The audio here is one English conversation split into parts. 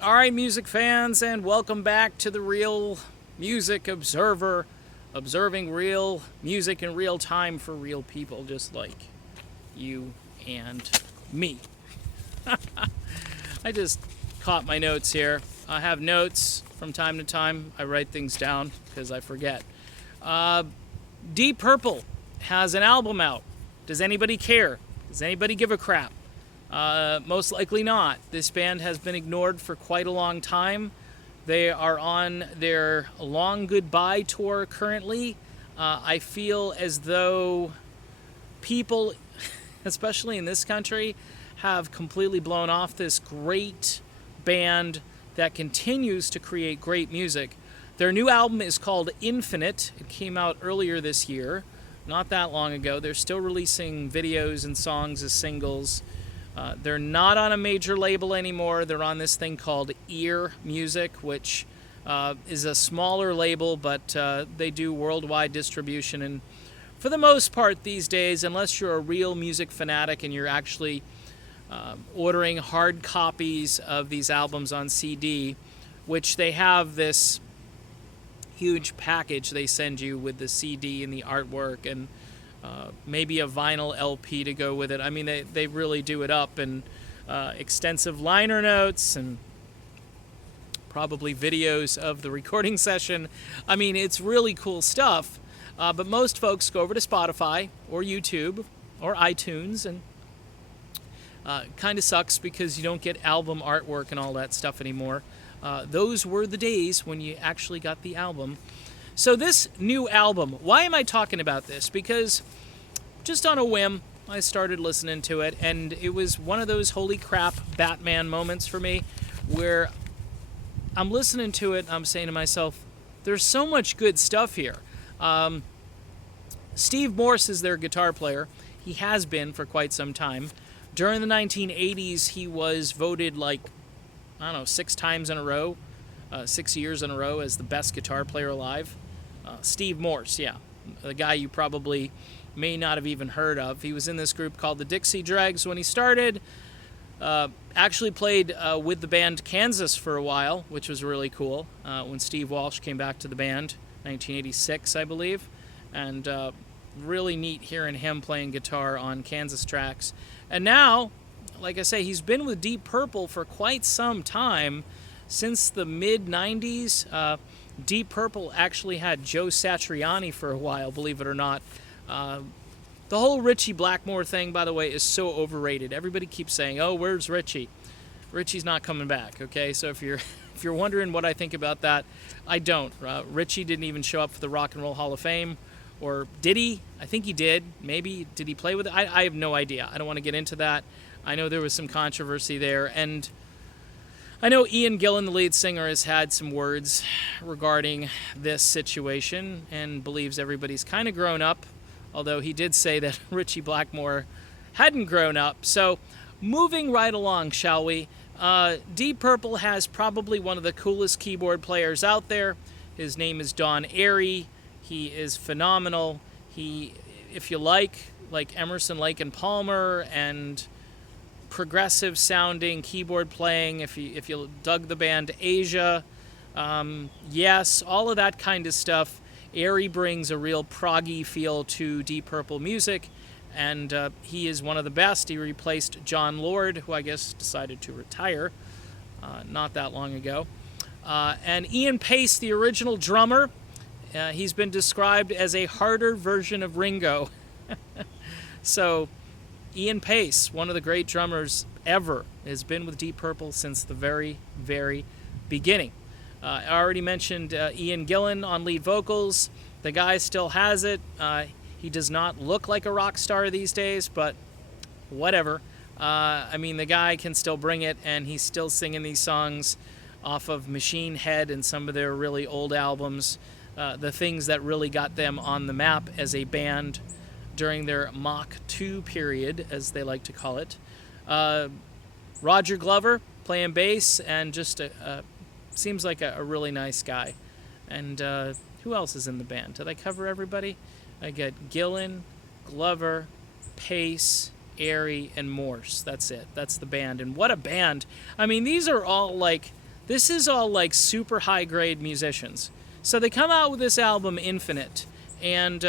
All right, music fans, and welcome back to the Real Music Observer, observing real music in real time for real people just like you and me. I just caught my notes here. I have notes from time to time. I write things down because I forget. Uh, Deep Purple has an album out. Does anybody care? Does anybody give a crap? Most likely not. This band has been ignored for quite a long time. They are on their long goodbye tour currently. I feel as though people, especially in this country, have completely blown off this great band that continues to create great music. Their new album is called Infinite. It came out earlier this year, not that long ago. They're still releasing videos and songs as singles. They're not on a major label anymore. They're on this thing called Ear Music, which is a smaller label, but they do worldwide distribution. And for the most part these days, unless you're a real music fanatic and you're actually ordering hard copies of these albums on CD, which they have this huge package they send you with the CD and the artwork and maybe a vinyl LP to go with it. I mean, they really do it up, and extensive liner notes and probably videos of the recording session. I mean, it's really cool stuff. But most folks go over to Spotify or YouTube or iTunes, and kind of sucks because you don't get album artwork and all that stuff anymore. Those were the days when you actually got the album. So this new album, why am I talking about this? Because just on a whim, I started listening to it, and it was one of those holy crap Batman moments for me where I'm listening to it and I'm saying to myself, there's so much good stuff here. Steve Morse is their guitar player. He has been for quite some time. During the 1980s, he was voted like, I don't know, 6 times in a row, 6 years in a row as the best guitar player alive. Steve Morse, yeah, the guy you probably may not have even heard of. He was in this group called the Dixie Dregs when he started. Actually played with the band Kansas for a while, which was really cool. When Steve Walsh came back to the band, 1986, I believe, and really neat hearing him playing guitar on Kansas tracks. And now, like I say, he's been with Deep Purple for quite some time, since the mid-90s. Deep Purple actually had Joe Satriani for a while, believe it or not. The whole Ritchie Blackmore thing, by the way, is so overrated. Everybody keeps saying, "Oh, where's Ritchie?" Ritchie's not coming back. Okay, so if you're if you're wondering what I think about that, I don't. Ritchie didn't even show up for the Rock and Roll Hall of Fame, or did he? I think he did. Maybe did he play with it? I have no idea. I don't want to get into that. I know there was some controversy there, and I know Ian Gillan, the lead singer, has had some words regarding this situation and believes everybody's kind of grown up, although he did say that Ritchie Blackmore hadn't grown up. So, moving right along, shall we? Deep Purple has probably one of the coolest keyboard players out there. His name is Don Airey. He is phenomenal. He, if you like Emerson, Lake and Palmer, and progressive sounding keyboard playing, if you dug the band Asia, yes, all of that kind of stuff, Airey brings a real proggy feel to Deep Purple music, and he is one of the best. He replaced John Lord, who I guess decided to retire not that long ago. And Ian Pace, the original drummer, he's been described as a harder version of Ringo. So Ian Pace, one of the great drummers ever, has been with Deep Purple since the very, very beginning. I already mentioned Ian Gillan on lead vocals. The guy still has it. He does not look like a rock star these days, but whatever. I mean, the guy can still bring it, and he's still singing these songs off of Machine Head and some of their really old albums, the things that really got them on the map as a band during their Mach 2 period, as they like to call it. Roger Glover playing bass, and just seems like a really nice guy. And who else is in the band? Did I cover everybody? I get Gillan, Glover, Pace, Airey, and Morse. That's it. That's the band. And what a band. I mean, these are all like This is all like super high grade musicians. So they come out with this album, Infinite, and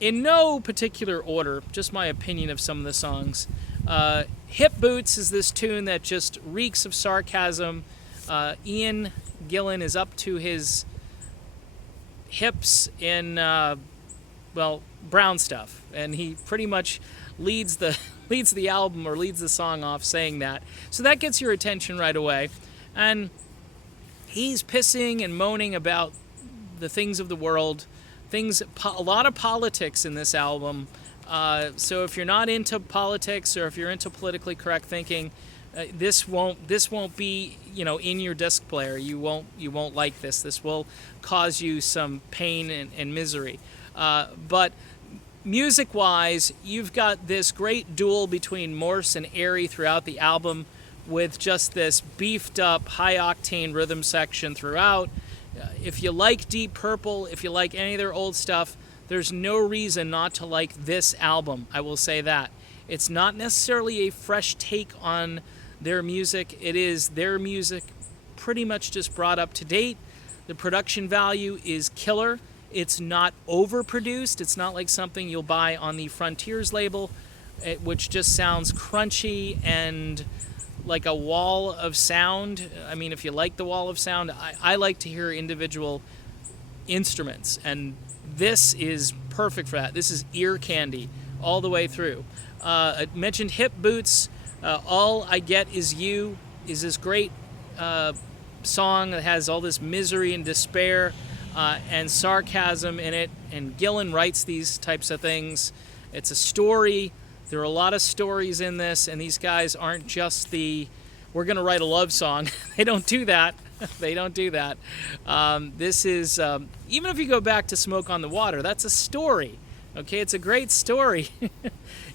in no particular order, just my opinion of some of the songs. Hip Boots is this tune that just reeks of sarcasm. Ian Gillan is up to his hips in, brown stuff, and he pretty much leads the album, or leads the song off saying that. So that gets your attention right away. And he's pissing and moaning about the things of the world, a lot of politics in this album. So if you're not into politics, or if you're into politically correct thinking, this won't be, in your disc player. You won't like this. This will cause you some pain and misery. But music-wise, you've got this great duel between Morse and Airy throughout the album, with just this beefed-up, high-octane rhythm section throughout. If you like Deep Purple, if you like any of their old stuff, there's no reason not to like this album, I will say that. It's not necessarily a fresh take on their music. It is their music pretty much just brought up to date. The production value is killer. It's not overproduced. It's not like something you'll buy on the Frontiers label, which just sounds crunchy and like a wall of sound. I mean, if you like the wall of sound, I like to hear individual instruments, and this is perfect for that. This is ear candy all the way through. I mentioned Hip Boots. All I Get Is You is this great song that has all this misery and despair and sarcasm in it, and Gillan writes these types of things. It's a story. There are a lot of stories in this, and these guys aren't just we're going to write a love song. They don't do that. They don't do that. This is, even if you go back to Smoke on the Water, that's a story. Okay, it's a great story.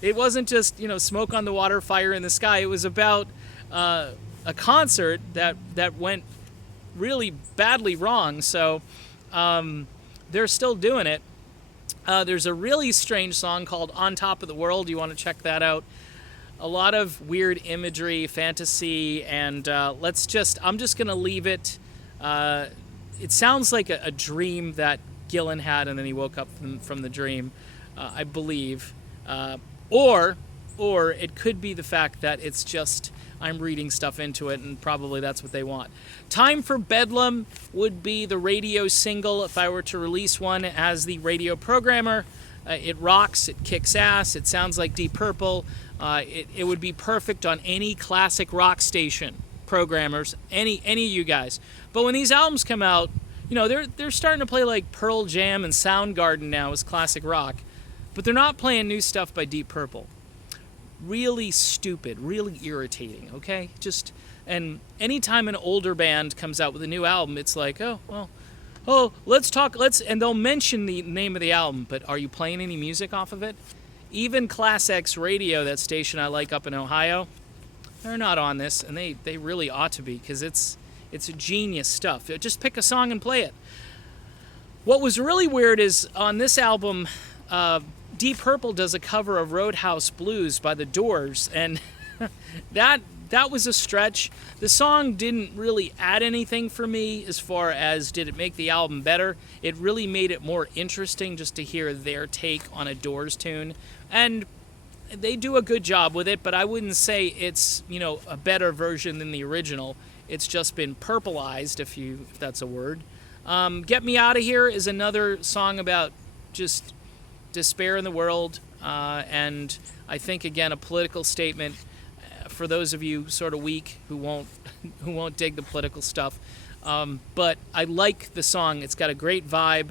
It wasn't just, smoke on the water, fire in the sky. It was about a concert that went really badly wrong. So they're still doing it. There's a really strange song called On Top of the World. You want to check that out. A lot of weird imagery, fantasy, and I'm just going to leave it. It sounds like a dream that Gillan had, and then he woke up from the dream, I believe. Or it could be the fact that it's just I'm reading stuff into it, and probably that's what they want. Time for Bedlam would be the radio single if I were to release one as the radio programmer. It rocks, it kicks ass, it sounds like Deep Purple. It would be perfect on any classic rock station programmers, any of you guys. But when these albums come out, they're starting to play like Pearl Jam and Soundgarden now as classic rock, but they're not playing new stuff by Deep Purple. Really stupid, really irritating, okay? And anytime an older band comes out with a new album, it's like, and they'll mention the name of the album, but are you playing any music off of it? Even Class X Radio, that station I like up in Ohio, they're not on this, and they really ought to be, because it's genius stuff. Just pick a song and play it. What was really weird is on this album, Deep Purple does a cover of Roadhouse Blues by The Doors, and that was a stretch. The song didn't really add anything for me as far as did it make the album better. It really made it more interesting just to hear their take on a Doors tune, and they do a good job with it, but I wouldn't say it's, a better version than the original. It's just been purpleized, if that's a word. Get Me Out of Here is another song about just despair in the world, and I think, again, a political statement for those of you sort of weak who won't dig the political stuff. But I like the song. It's got a great vibe.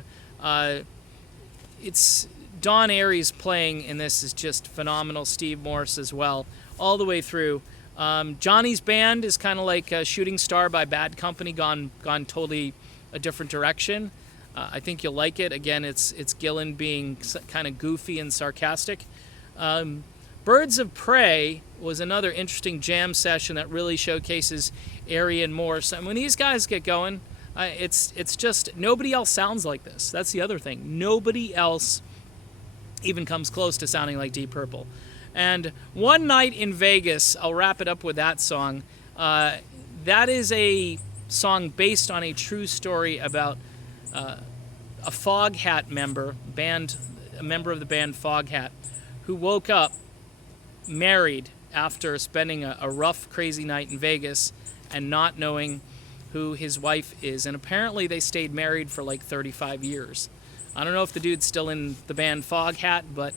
It's Don Airey's playing in this is just phenomenal. Steve Morse as well, all the way through. Johnny's band is kind of like Shooting Star by Bad Company, gone totally a different direction. I think you'll like it. Again, it's Gillan being kind of goofy and sarcastic. Birds of Prey was another interesting jam session that really showcases Airey and Morse. And when these guys get going, it's just nobody else sounds like this. That's the other thing. Nobody else even comes close to sounding like Deep Purple. And One Night in Vegas, I'll wrap it up with that song. that is a song based on a true story about a Foghat member, a member of the band Foghat, who woke up married after spending a rough, crazy night in Vegas and not knowing who his wife is. And apparently they stayed married for like 35 years. I don't know if the dude's still in the band Foghat, but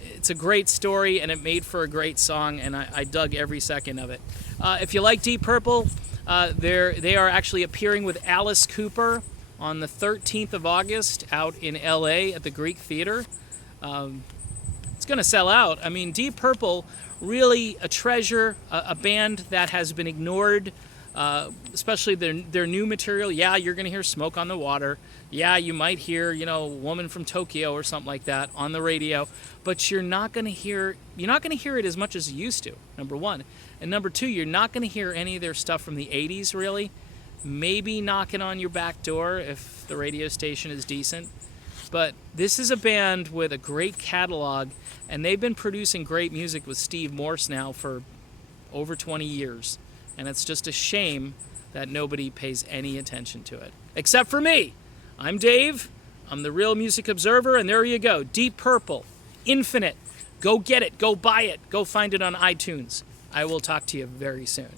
it's a great story and it made for a great song, and I dug every second of it. If you like Deep Purple, they are actually appearing with Alice Cooper on the 13th of August out in LA at the Greek Theater. It's going to sell out. I mean, Deep Purple, really a treasure, a band that has been ignored, especially their new material. Yeah, you're going to hear Smoke on the Water. Yeah, you might hear, Woman from Tokyo or something like that on the radio, but you're not going to hear it as much as you used to, number one. And number two, you're not going to hear any of their stuff from the 80s, really. Maybe Knocking on Your Back Door if the radio station is decent. But this is a band with a great catalog, and they've been producing great music with Steve Morse now for over 20 years. And it's just a shame that nobody pays any attention to it. Except for me. I'm Dave. I'm the Real Music Observer, and there you go. Deep Purple. Infinite. Go get it. Go buy it. Go find it on iTunes. I will talk to you very soon.